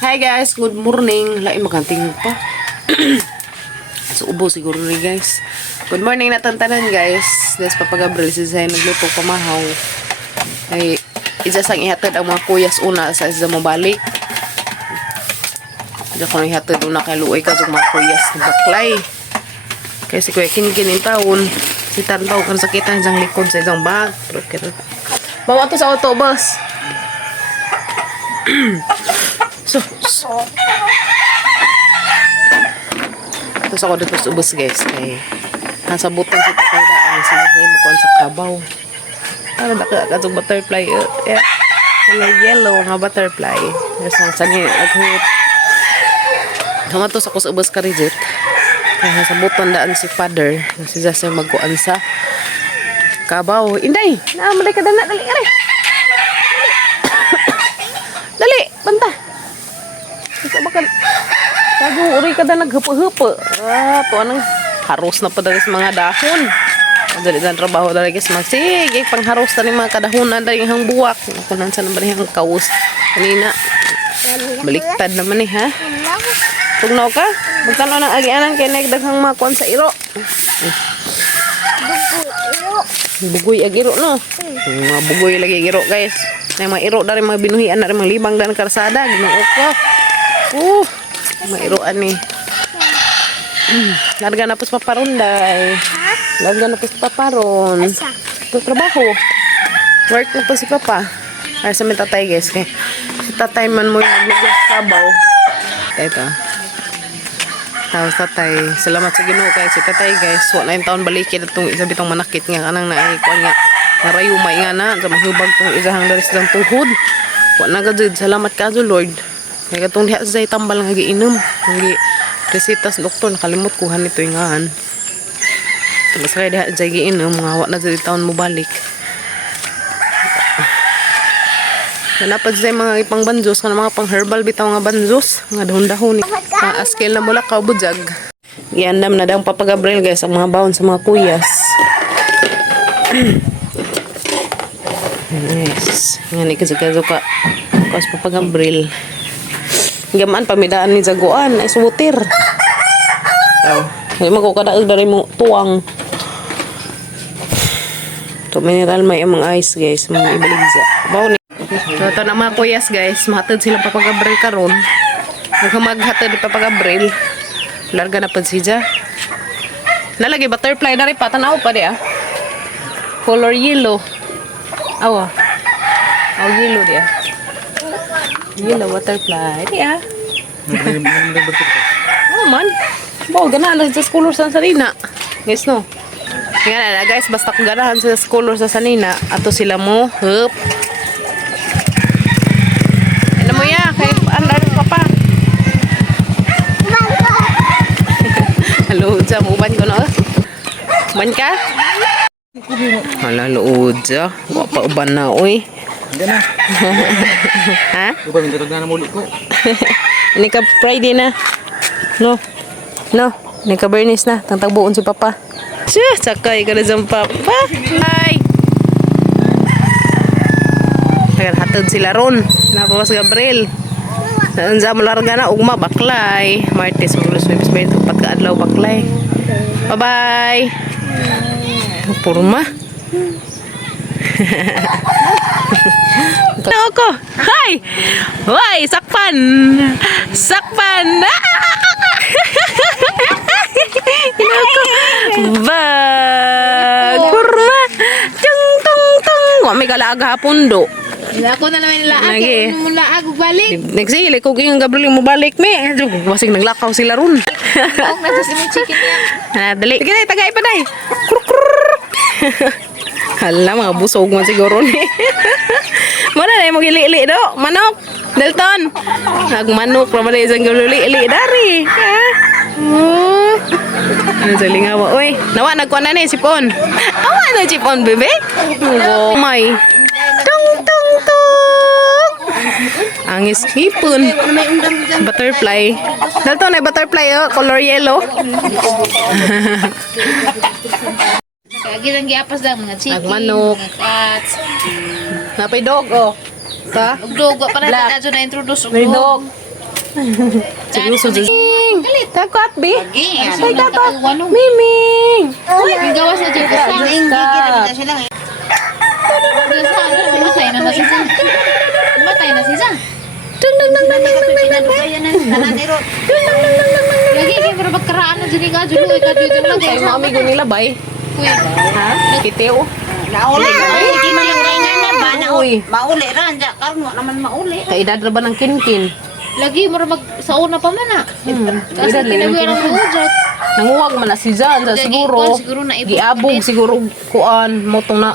Hi guys, good morning. Lain makanting pa. So ubo siguro ni guys. Good morning na tantanan guys. Des papagabril si Zay nagluto pamahaw. Ay isa sang ihatid ang mga kuyas una sa isa mabalik. Diya ko nang ihatid una kay luoy ka mga kuyas na baklay. Kaya si Kuya Kinkin in taon. Si Tantaw kan sakitan isang likod sa isang bag. Bawa to sa auto bus. So. Tapos ako dito sa ubos guys. Kaya nasa butang si Tatay daan. Sila kayo magkuhan sa kabaw. Ano ba ka itong butterfly? Yeah. Color yellow nga butterfly. Tapos nasa niya naghut. Kamatos ako sa ubos ka rizit. Kaya nasa butang daan si father. Si Jase magkuhan sa kabaw. Inday! Naamalay ka dana. Dali ka rin. Dali! Banta! Isa bakal sago uri kada naghupo-hupo. Tuwa nang haros na pa dali sa mga dahon. Dali dan trabaho dali guys magsige pangharos na ni mga kadahonan dali hang buwak. Kunan sa naman hang kaus kanina. Baliktad naman ha. Tugnaw ka? Magtanaw ng agianan kay nagdaghang mga kuan sa iro. Bugoy agiro no. Mga bugoy lagi iro guys. May mga iro dari mga binuhian dari mga libang dan karsada Ginoo ko. Mairuan ni. Larga na po sa paparon, day. Larga na po sa paparon. Ito trabaho. Work na po si Papa. Ay, sa may tatay, guys. Kaya, si tatay man mo yung naglugas sabaw. Ito. Tapos tatay. Salamat sa Ginoo kay si tatay, guys. Wala yung taon balikin itong isa bitong manakit nga. Kanang naikuan nga. Narayumay nga na. Sa mahubag itong isahang dari silang tuhod. Wala nga dyan. Salamat ka, Lord. Kaya itong diha sa tambal nga giinom. Hindi resitas doktor nakalimot kuhan nito yung ngahan. Mas kaya diha sa giinom nga wala na sa taon mo balik. Dapat sa mga ipang banjos kana mga pang herbal bitaw nga banjos nga dahon-dahon ni askel na mula ka bujag. Giandam na daw papagabril guys ang mga baon sa mga kuyas. Yes. Ngani kasi ka kas papagabril. Gaman pamidaan ni jagoan ay subutir. Taw. Ay magkukadaag dari mo tuwang. To mineral may mga ice guys, mga ibaligza. Bawo ni. So ito na mga kuyas guys, mahatid sila papagabril karon. Maghatid papagabril. Larga na pud siya. Nalagi butterfly dari patanaw pa di ah. Color yellow. Awa. Oh yellow dia. Yellow butterfly. Iya. Oh man. Bawa ganahan sa color sa sanina. Guys no. Nga na guys, basta kung ganahan sa color sa sanina, ato sila mo hup. Ano mo ya? Kay andar pa pa. Hello, jam uban ko no. Man ka? Hala, luod siya. Wa pa uban na oy. Hindi na. Ha? Di ba, minta na muli ko. Ini ka Friday na. No. No. Ini ka Bernis na. Tangtagbuon si Papa. Siya, sakay ka na sa Papa. Hi. Hatod sila ron. Napapas Gabriel. Saan sa malarga na. Ugma, baklay. Martes, Mulos, Webes, Beto. Pagkaadlaw, baklay. Bye-bye. Purma. Ako. Hi. Hoy, sakpan. Sakpan. Ako. Kurma. Tung tung tung. Wa may kalaga pundo. Ako na naman nila ate, mula ako balik. Nagsili ko yung Gabriel mo balik me. Masing naglakaw sila ron. Ako nasa si chicken yan. Dali. Sige, tagay pa day. Kruk kruk. Hala, mga busog man siguro ni. Muna na yung mag-ili-ili do. Manok. Dalton. Nagmanok. Rama na isang gululi-ili. Dari. Ano sa lingawa? Uy, nawa, nagkuhan na ni sipon. Awa na sipon, bebe. Oh my. Tung, tung, tung. Angis hipon. Butterfly. Dalton, ay butterfly, oh. Color yellow. Kagi lang giapas lang mga chicken, Nagmanok. mga cats. Napay dog, oh. Ta? Ug dog wa pa na na introduce og May dog. Seryoso dyan. Galit. Takot, be. Lagi. Ay, takot. Wano. Miming. Yung gawas na dyan. Basta. Stop. Sila. Matay na si Zan. Matay na si Zan. Dung, dung, dung, dung, dung, dung, dung. Lagi kayo pero magkaraan na dyan ka. Julo, ikaw dyan lang. Kayo mga amigo nila, bay. Kuya. Ha? Kiteo. Nauli na. Hindi man lang ganyan na ba? Uy. Mauli ran. Karon mo naman mauli. Kaedad ra ba ng kinkin? Lagi mo mag sa una pa man na. Kasi Kaedad lang ng kinabuhi ang kinkin. ujot. Nanguwag man na si Jan. Jadi, Siguro. siguro na ibog Giabog ulit. siguro kuan. Motong na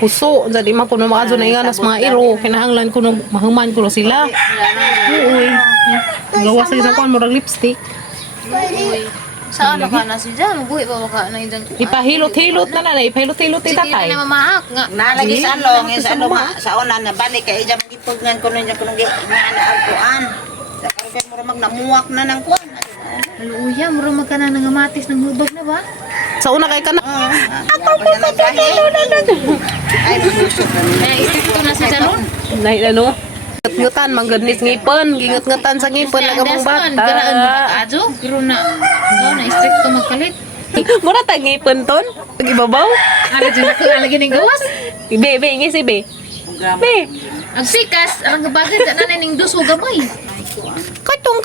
huso. Jadi man kuno makaadyo na inganas mga iro. Kinahanglan kuno mahuman kuno sila. Uy. Gawa sa isang kuan murag lipstick. Saan na ka na si Jan? Mabuhi pa baka na idang Ipahilot-hilot na na. Ipahilot-hilot Sige itatay. na mamaak nga. Nalagi sa along. Sa along sa una na balik kay ijam gipugnan ko niya kuno nga na alkuan. Sa karon mo mag namuwak na ng kuan. Haluya, mura magkana ng amatis ng hubag na ba? Sa una kay kana. Ako po Ay, lusok na niya. Kaya isip ko na si Jan. Nay ano? Ngut-ngutan manggadnis ngipon, gingut-ngutan sa ngipon na gamong Garaan bata. adyo. Pero na, strict ko magkalit. Mura ta ngipon ton? Pag ibabaw? Ara dyan ako, alagin ng gawas. Be, ingi si Be. Be, Ang sikas, ang bagay dyan na ning duso gamay.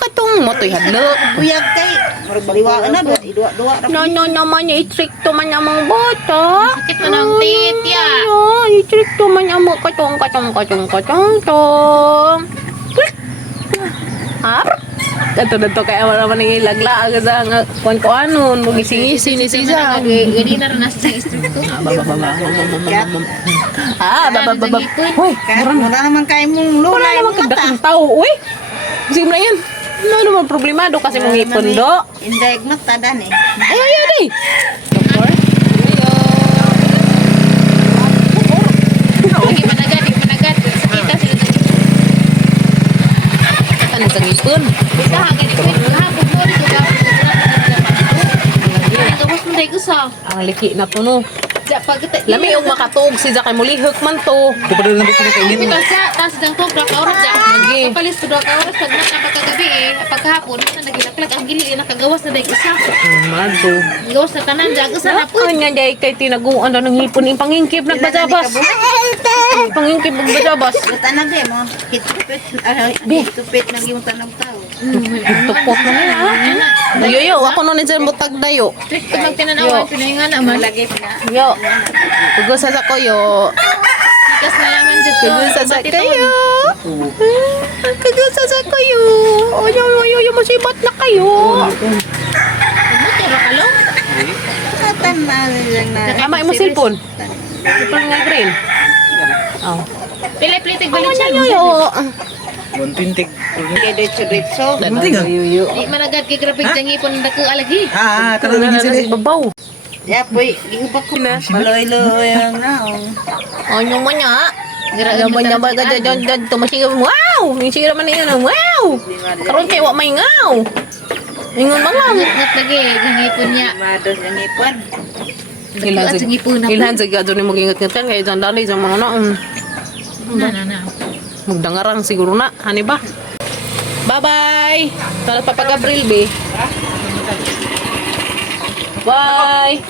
katong motoy hadlok. Kuyag kay murag baliwaan na duwa No, naman niya itrikto man among bata. Sakit mo ng titya. No, itrikto man among katong. Ha? Kato na to kaya wala man ng ilagla aga sa nga kuan-kuanon, mo gising-isi ni si Jack. Gadi na rin nasa strict ko. Hoy, Mura naman kay mong wala lulay naman mo mata. kagdakang tao. Uy, sige mo na yan. Ano naman problemado kasi mong ipon do. Indaig magtadan eh. Ay, ay. Lagi managad. Sakita sila. Ano sa ipon? Basta hagad ko. Habog mo rin. Gawas mo tayo sa. Ang liki na to no. Lami yung makatuog si Jack ay mulihok man to. Kupadal na dito na kainin mo. Tapos siya, tapos dang to, drak oras siya. Lagi. Kapalis ko drak oras, pag nakapagkagabi pagkahapon, na nagilaklag, ang gili, nakagawas na dahil isa. Mado. Gawas na tanan, dyan, sa napon. Ano nga day kay tinaguan daw ng hipon yung pangingkip nagbajabas. Pangingkip nagbajabas. Tanag eh mo. Hitupit nang yung tanong tao. Tupot na niya. Yo, ako nun dyan butag dayo. Strict ko magtinanawan, pinahinga naman. Lagi na. Yo. Tugusa sa koyo. Tikas na laman dyan to. Tugusa sa kayo. Tugusa sa kayo. Oyo, masibat na kayo. Tira ka lang. Katan na lang na. Ama mo cellphone. Cellphone nga green. Oh. Pilay-plitig balik siya. Yo. Buntintig. Kaya diretso-diretso. Yo. Di managad kay grapig dang ipon ng dako alagi. Tanawin niya sila. Babaw. Ya poy, gihubak ko na. Loy-loy ang naong. Ano mo niya? Grabe Ano niya ba dyan tumasing wow! Yung sira man niya wow! Karon kay wa may ngaw. Ingon ba nga? Ngat lagi, ang ipon niya. Mados ang ipon. At sa ipon na po. Ilhan sa gadyo ni mag-ingat-ingat kaya dyan dali sa mga naon. Na. Magdangarang siguro na. Hani ba? Bye-bye! Tara pa pag-Abril, be. Bye!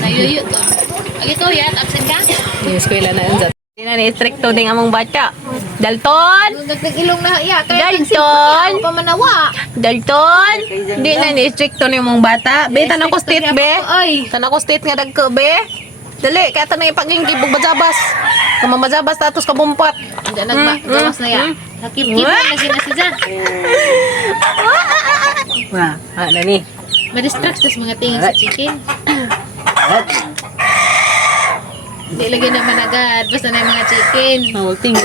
Nayuyo to. Agi ko yan, absent ka? Yung eskwela na yun. Hindi na ni-stricto din among bata. Dalton! Nagtag-ilong na iya. Dalton! Pamanawa. Dalton! Hindi na ni-stricto ni mong bata. Be, tanong ko state, be. Ay. Tanong ko state nga dagko, be. Dali, kaya tanong yung pag-ingkib og bazabas. Kung mamazabas, tatos ka bumpat. Hindi naggawas na yan. Nakip-kip na sila si Jan. Nani? Ma-distract sa mga tingin sa chicken. Hindi lagi naman agad. Basta na yung mga chicken. Huwag tingin.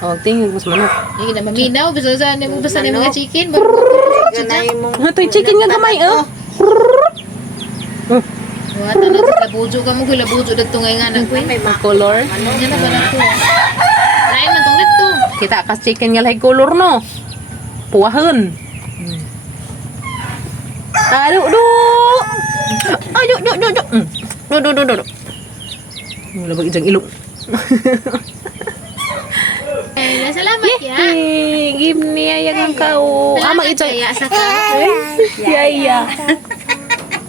Huwag tingin, mas manok. Hindi na maminaw. Basta na yung mga chicken. Ganay mong Ito yung chicken nga gamay, oh. Wala tanong sa labujo ka mo. Labujo dito ngayon nga na ko. Color. Yan na ba na ko? Lain man tong dito. Kita kas chicken nga lahi color, no? Puwahon. Do. Ayo, do. Wala ba isang ilong? Ay, salamat ya. Give niya yang kau. Amang ito. Ya saka. Yaya.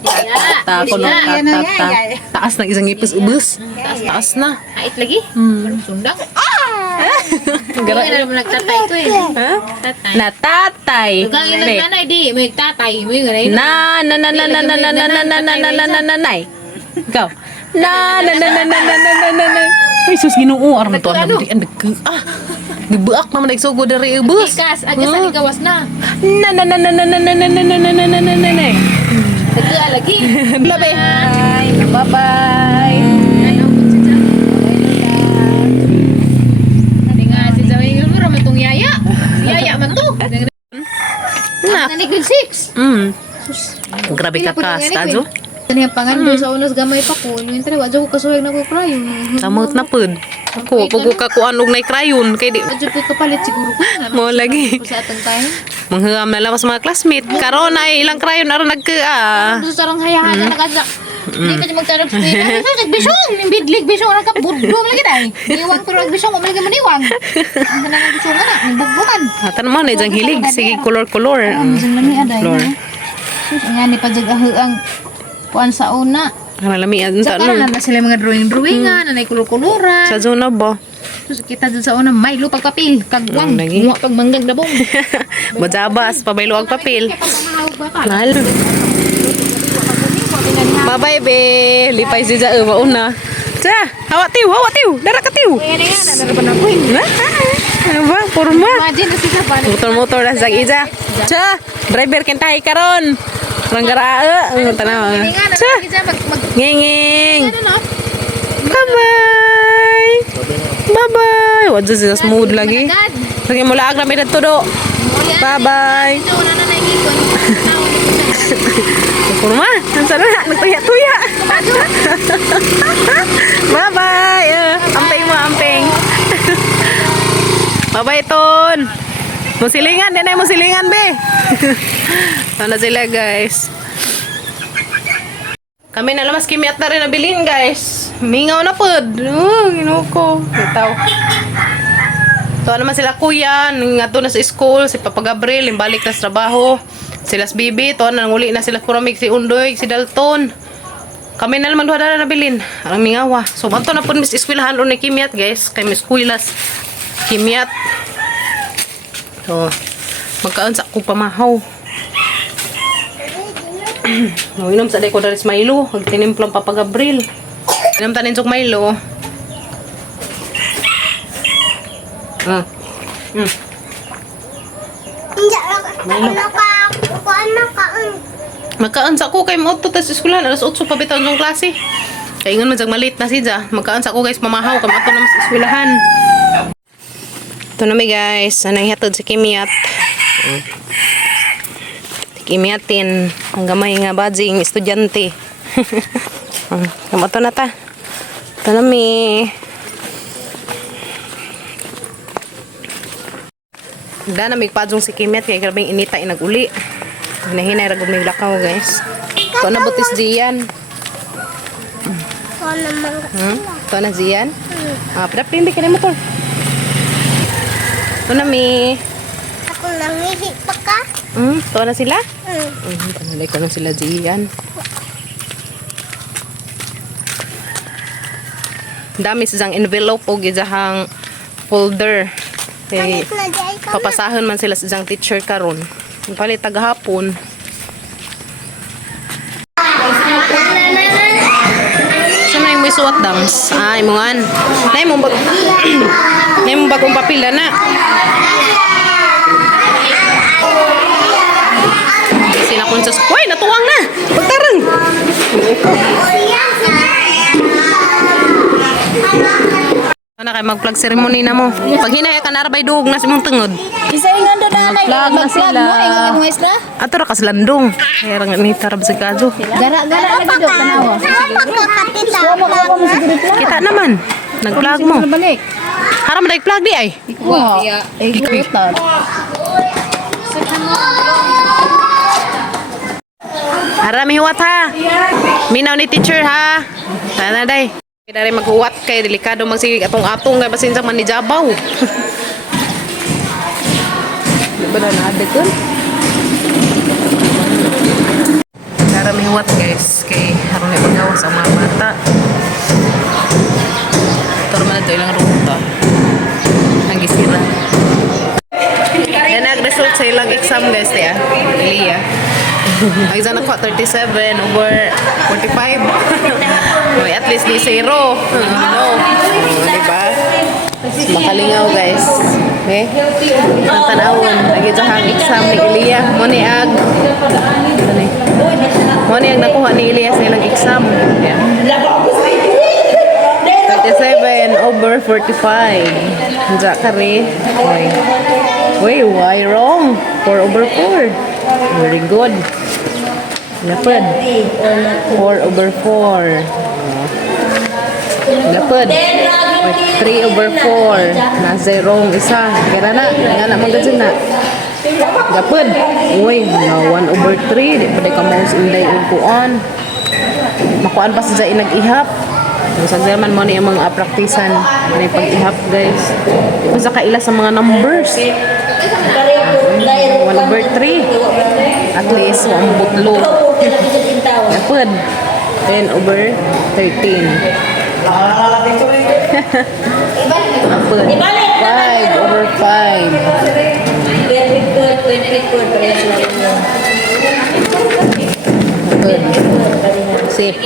Ya. Tako no taas ng isang ipis ubus. Taas na. Ait lagi? Parang sundang. Gara na naman nagtatay ito eh. Ha? Tatay. Natatay. Kang ilang nanay di, may tatay, may ganay. Nanay. Ikaw. Nanay. Ay, sus, Ginoo. Aram to, alam di, ang gibuak naman nagsugo dari ubus. Ikas, aga sa ligawas na. Nanay. Nagka lagi. Labi. Bye-bye. Ano po si Jam? Nani nga si Jam, yung mura man tong yaya. Yaya man to. Nak. Nani grade 6. Grabe ka ka, Stadzo. Kani pangan sa unos gamay pa ko. Yung tara, wadyo ko kasuwag na ko krayo. Samot na pud. Ako, pag ka kuan og nay krayon kay di Wadyo ko kapalit siguro ko. mo lagi. Sa atong time. Manghiram na lang sa mga classmate. Karon ay ilang krayon aron nagka. Gusto sarang hayahan na nagkasa. Hindi ka magtarap sa pila. Nagbisong, yung bidlig bisong na ka burdo malagi dai. Niwang pero nagbisong mo malagi maniwang. Ang nang bisong na, ang bugbukan. Atan mo na diyang hilig. Sige, color. Ang lami aday. Sus, nga ni pajag ang kuan sa una. Ang lamian Sa ta kanan no. na sila mga drawing-drawingan, nanay kulor-kuluran. Sa zona ba? Sus, kita dun sa una, may lupag papel, kagwang, Lagi. muwa pag manggang dabong. Bajabas, pabaylo ang papel. Nal. Bye-bye, be. Lipay si Jae, mauna. Ja, hawa tiu. Dara ka tiu. Kaya na yan, narapan ako eh. Na? Ano ba? Purma. Imagine na sila pa. Motor na sa Ija. Ja, driver kentahi karon. Ranggaraa. Tanaw. Kaya nga, Ja, nalagi siya mag... ngengeng. Ano no? Bye-bye. Bye-bye. Wadyo sila smooth lagi. Agad. Lagi mo laag na may natudo. Bye-bye. Ito, wala na naikikon. Kurma, nansa na, nagtuya-tuya. Bye-bye. Amping. Bye-bye, Ton. Musilingan, din ay musilingan, be. Ano sila, guys. Kami na lamas kimiat na rin nabilin, guys. Mingaw na pod. Ginuko. Itaw. Ito naman sila kuya, nga to na sa school, si Papa Gabriel, yung balik na sa trabaho. Sila si Bibi, to nanguli na sila kuramig si Undoy, si Dalton. Kami na naman duha na nabilin. Ang mingawa. So, manto na po mis eskwelahan ron ni Kimiat, guys. Kay mis Kuilas Kimiat. So, magkaan sa akong pamahaw. Inom sa day ko daris Milo. Magtinimplang Papa Gabriel. Inom tanin sok Milo. Magkaan sa ko kay mo to tas eskwelahan alas 8 pa bitaw ng klase. Kay ingon man jag malit na siya. Magkaan sa ko guys mamahaw kam ato na sa eskwelahan. Ito na mi guys, anang hatod si Kimiat. Si Kimiatin ang gamay nga badging estudyante. Kam ato na ta. Ito na mi. Da na migpadjong si Kimiat kay grabing inita inaguli. Hinahinay ra gud mig lakaw guys. Ko na butis diyan. To na diyan. Ah, pala pindi ka na motor. To na mi. Ako nangihi pa ka? To na sila? Tanalay ko na sila diyan. Dami siyang envelope o gizahang folder. Kay Palit na di ay ka. papasahon man sila sa isang teacher karon. Palit tagahapon. So na yung may suwat dams. Ay mo ngan. Nay mo bag nay mo bagong papel na. Sila kun sa Uy, natuwang na. Pagtarang. Ana kay mag-plug ceremony na mo. Pag hinaya ka na rabay dug na si mong tungod. Isa yung nando na Plug na sila. Ang maestra? Ato ra kaslandong. Kaya ra ni tarab sa kaso. Gara lagi do tanawa. Kita naman. Nag-plug mo. Balik. Haram na plug di ay. Wow. Igutan. Haram hiwat ha. Minaw ni teacher ha. Sana day. Dari maghuwat kay delikado magsigig atong-atong kay basin sa man ni Jabaw. Di ba na naadikon? Karamiwat guys, kay harong na paggawas ang mga bata. Ito naman ito ilang ruta. Ang gisira. Yan nag-result sa ilang exam guys, ya. Elia. Ang exam ako 37 over 45. Uy, at least di zero. No. Diba? Makalingaw guys. Okay? Ang tanawon. Lagi sa hang exam ni Elia. Moniag. Moniag nakuha ni Elia sa ilang exam. Yeah. 37 over 45. Zachary. Wait, why wrong? 4 over 4. Very good. Lapad. 4 over 4. Lapad. 3 over 4. Na zero isa. Kaya na. Nga na magazin na. Lapad. Uy, na 1 over 3. Di pa di ka mouse inday upuan. Makuan pa sa inag-ihap. Sa German mo na yung mga praktisan na yung pag-ihap guys. Ito sa kaila sa mga numbers. 1 over 3. At least, 1 butlo. Napod. 10 over 13. Napod. 5 over 5. Napod. Sip.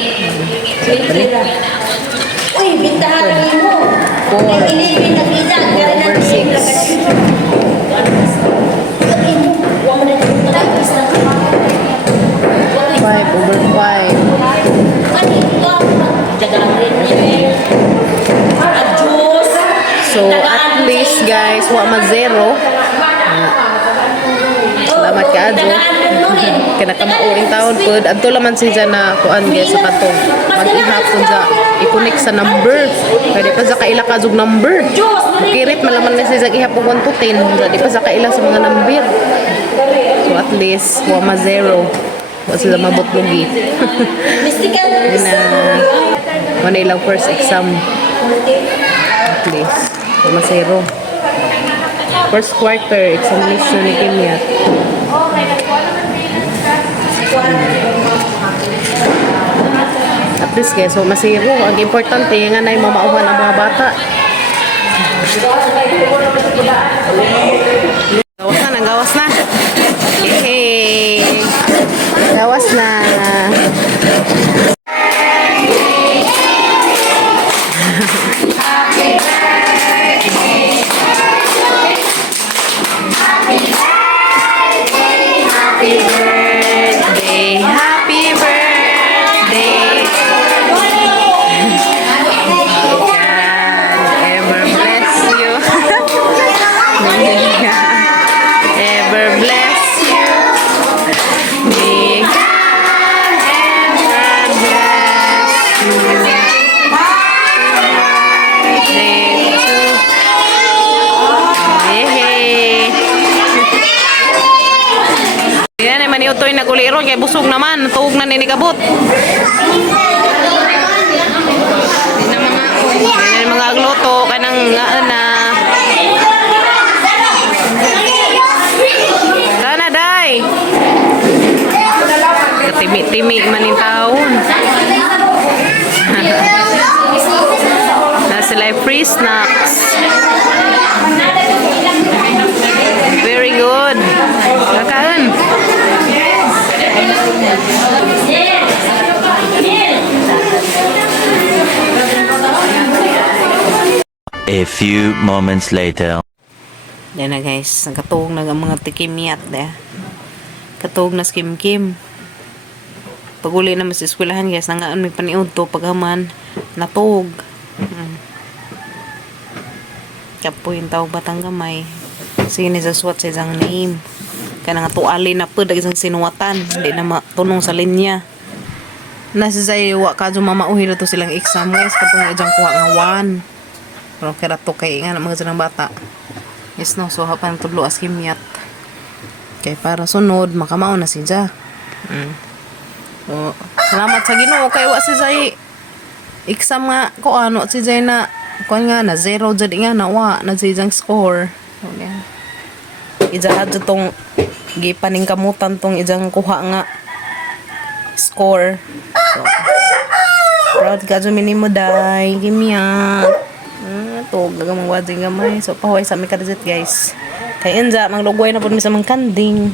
Uy, bintahan mo. 4 Ilipin na pizza. over 6. 5 over 5. So, at least guys, wa ma zero. Salamat ka, Adjo. Kinakamauring taon po. Adto laman siya na kuan guys sa katong. Mag-ihapon sa i-connect sa number. Kaya di pa sa kaila kazog number. Kirit malaman na siya ihapon 1 to 10. Di pa sa kaila sa mga number. So, at least, wa ma zero. Wa sila mabutlugi. Wala ilang first exam. At least. Wa ma zero. First quarter examination ni Kimyat. At least guys, so masiro. Ang importante nga na yung mamauhan ang mga bata. Gawas na, gawas na. Hey, gawas na. Happy birthday. God ever bless you. Ever bless you. May God ever bless you. Hey. Yan naman yung utoy naguliro kaya busog naman, tuog na ninikabot. Yan mga agluto kanang nga na. Sana day. Katimi-timi man yung taon. Na sila free snacks. Very good. Kakain. A few moments later. Yan na guys, nagkatuog na ang mga tikimiyat. Katuog na skim-kim. Pag uli naman sa eskwelahan guys, nangaan may paniod to paghaman natuog. Kapoy yung tao batang gamay. Sige ni sa swat sa isang name. Kaya nga tuali na po isang sinuwatan. Hindi na matunong sa linya. Nasa sa'yo wa ka mamauhilo to silang exam guys. Kapag nga kuha nga 1. Pero kaya to kay nga mga silang bata. Yes no, so hapan tudlo as kimyat. Kaya para sunod, makamao na siya. So, salamat sa Ginoo kay wa si Zay exam nga ko ano si Zay na kuan nga na 0 jadi nga na wa na si score. So, yan. ijahad jud tong gipaning kamutan tong ijang kuha nga score. So, proud ka jud minimo day. Gimiya. To gagamang wading gamay. So pahuway sa mi kadjit guys. Kay enja manglugway na pud mi sa mga kanding.